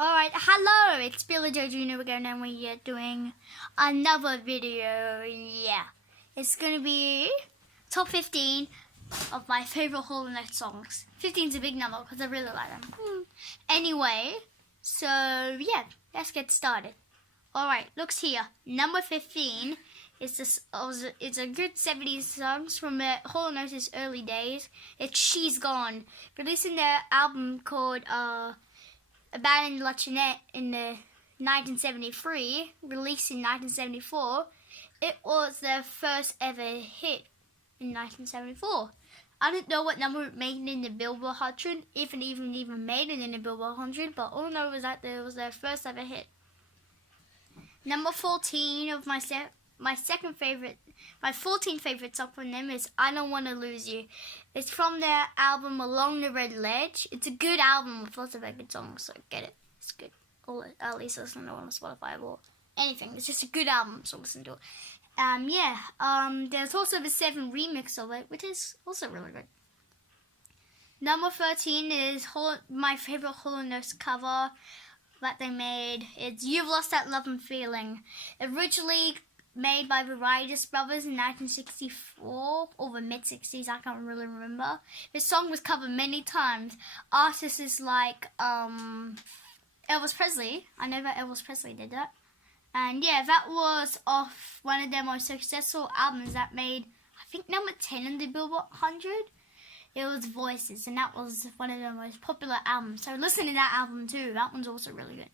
Alright, hello, it's Billy Joe Jr. again, and we are doing another video. Yeah, it's gonna be top 15 of my favorite Hall and Oates songs. 15 is a big number because I really like them. Anyway, so yeah, let's get started. Alright, looks here. Number 15 is this. It's a good 70s songs from the Hall and Oates' early days. It's She's Gone, releasing their album called Abandoned Luchonette in the 1973, released in 1974. It was their first ever hit in 1974. I don't know what number it made in the Billboard 100, if it even made it in the Billboard 100, but all I know is that it was their first ever hit. Number 14 of my 14th favorite song from them is I Don't Want to Lose You. It's from their album Along the Red Ledge. It's a good album with lots of good songs, so get it. It's good. Or at least listen to it on Spotify or anything. It's just a good album, so listen to it. There's also the 7 remix of it, which is also really good. Number 13 is my favorite Hall and Oates cover that they made. It's You've Lost That Love and Feeling. Originally made by the Writers Brothers in 1964 or the mid-60s, I can't really remember. This song was covered many times. Artists like Elvis Presley. I know that Elvis Presley did that. And yeah, that was off one of their most successful albums that made, I think, number 10 in the Billboard 100. It was Voices, and that was one of their most popular albums. So listen to that album too. That one's also really good.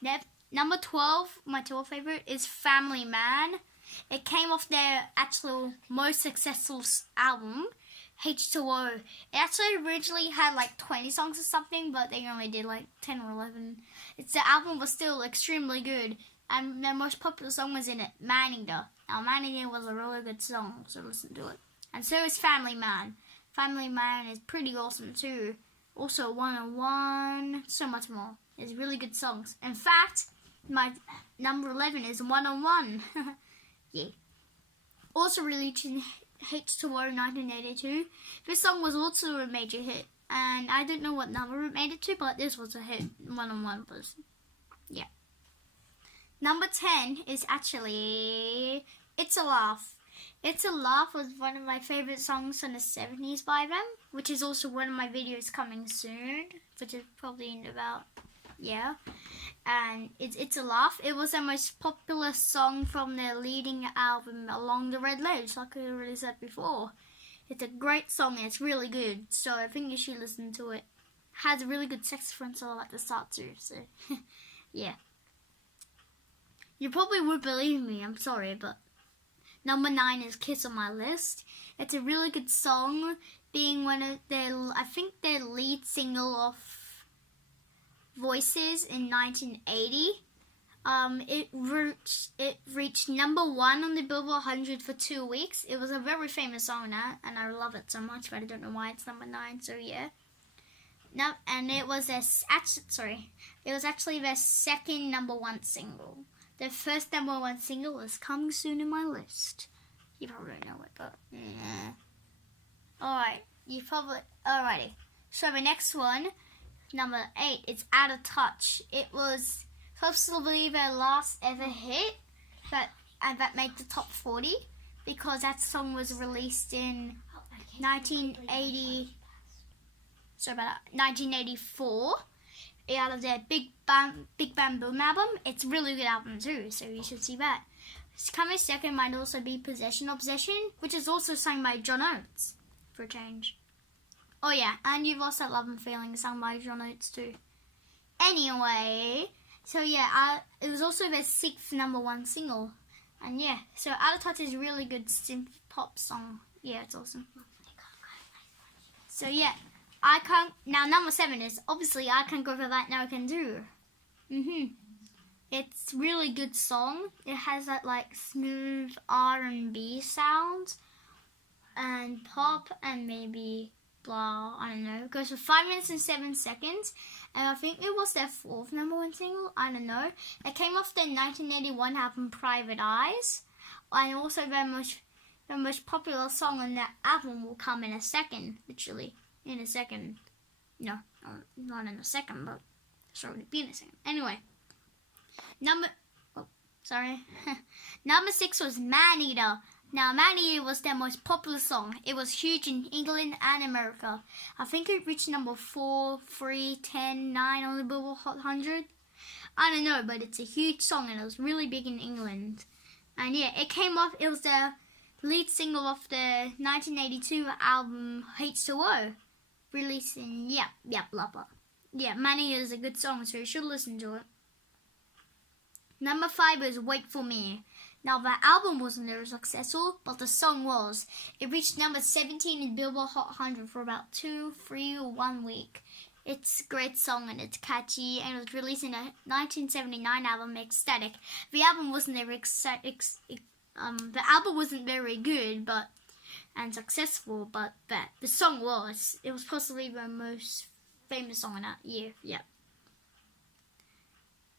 Yep. Number 12, my 12th favorite, is Family Man. It came off their actual most successful album, H2O. It actually originally had like 20 songs or something, but they only did like 10 or 11. The album was still extremely good, and their most popular song was in it, Man Eater. Now, Man Eater was a really good song, so listen to it. And so is Family Man. Family Man is pretty awesome too. Also, 101, so much more. It's really good songs. In fact, my number 11 is 101. Yeah. Also released in H2O 1982. This song was also a major hit. And I don't know what number it made it to, but this was a hit. 101 was. Yeah. Number 10 is actually It's a Laugh. It's a Laugh was one of my favorite songs from the 70s by them, which is also one of my videos coming soon, which is probably in about, yeah. And it's a Laugh. It was their most popular song from their leading album, Along the Red Ledge, like I already said before. It's a great song and it's really good, so I think you should listen to it. It has a really good saxophone solo at the start too, so yeah. You probably would believe me, I'm sorry, but number 9 is Kiss on My List. It's a really good song, being one of I think their lead single of Voices in 1980. It reached number 1 on the Billboard 100 for 2 weeks. It was a very famous song now, and I love it so much, but I don't know why it's number 9, so yeah. No, and it was actually their second number 1 single. Their first number 1 single is coming soon in my list. You probably don't know it, but yeah. Alright, alrighty. So the next one, number 8, it's Out of Touch. It was possibly their last ever hit that made the top 40 because that song was released in 1984 out of their Big Bam Boom album. It's a really good album too, so you should see that. Coming second might also be Possession Obsession, which is also sung by John Oates, for a change. Oh yeah, and You've Lost That Love and Feeling, sung by John Oates too. Anyway, so yeah, it was also their 6th number 1 single. And yeah, so Out of Touch is a really good synth pop song. Yeah, it's awesome. So yeah, number 7 is, obviously, I Can't Go For That Now I Can Do. It's a really good song. It has that like smooth R&B sound and pop and maybe blah, I don't know. It goes for 5 minutes and 7 seconds, and I think it was their 4th number 1 single, I don't know. It came off their 1981 album Private Eyes, and also their most popular song on that album will come in a second, literally, in a second. No, not in a second, but Sorry, be in a second. Anyway, number 6 was Man Eater. Now, Man Eater was their most popular song. It was huge in England and America. I think it reached number 4, 3, 10, 9 on the Billboard Hot 100. I don't know, but it's a huge song and it was really big in England. And yeah, it came off, it was the lead single of the 1982 album H2O. Released in, blah, blah. Yeah, Man Eater is a good song, so you should listen to it. Number 5 is Wait For Me. Now, the album wasn't very successful, but the song was. It reached number 17 in Billboard Hot 100 for about 2, 3, or 1 week. It's a great song and it's catchy, and it was released in a 1979 album, Ecstatic. The album wasn't very very good, and successful, but the song was. It was possibly the most famous song in that year. Yeah.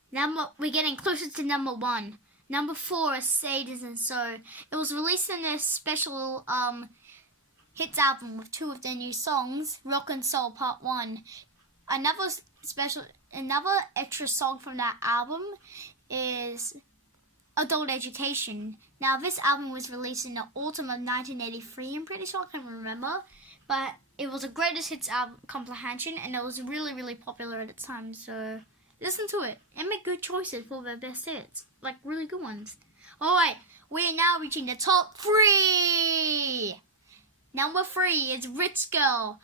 Now we're getting closer to number 1. Number 4 is Say It Isn't So. It was released in a special hits album with 2 of their new songs, Rock and Soul Part 1. Another extra song from that album is Adult Education. Now, this album was released in the autumn of 1983, I'm pretty sure, I can't remember. But it was a greatest hits album comprehension, and it was really, really popular at the time, so listen to it and make good choices for the best hits, like really good ones. Alright, we're now reaching the top 3. Number 3 is Rich Girl.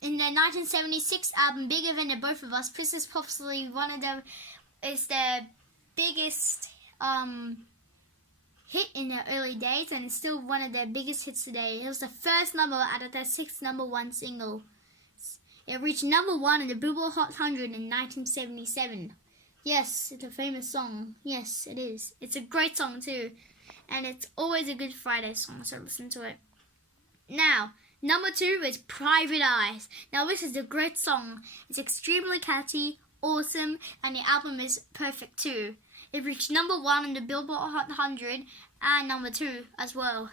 In the 1976 album Bigger Than the Both of Us, this is possibly the biggest hit in the early days, and it's still one of their biggest hits today. It was the first number out of their 6th number 1 single. It reached number 1 in the Billboard Hot 100 in 1977. Yes, it's a famous song. Yes, it is. It's a great song too, and it's always a good Friday song, so listen to it. Now, number 2 is Private Eyes. Now, this is a great song. It's extremely catchy, awesome, and the album is perfect too. It reached number 1 in the Billboard Hot 100 and number 2 as well.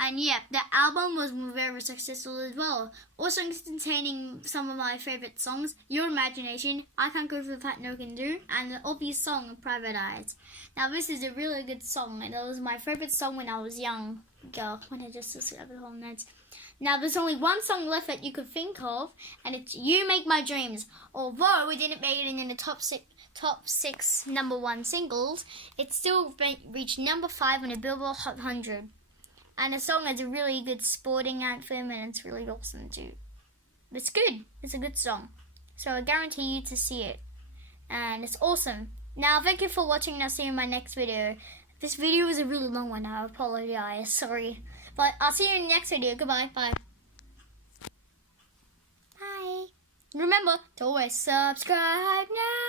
And yeah, the album was very successful as well. Also containing some of my favorite songs, Your Imagination, I Can't Go Through That No Can Do, and the obvious song, Private Eyes. Now, this is a really good song, and it was my favorite song when I was young girl, when I just discovered Hall and Oates. Now, there's only one song left that you could think of, and it's You Make My Dreams. Although it didn't make it in the top six number 1 singles, it still reached number 5 on the Billboard Hot 100. And the song is a really good sporting anthem, and it's really awesome too. It's good. It's a good song. So I guarantee you to see it. And it's awesome. Now, thank you for watching, and I'll see you in my next video. This video is a really long one. I apologize. Sorry. But I'll see you in the next video. Goodbye. Bye. Bye. Remember to always subscribe now.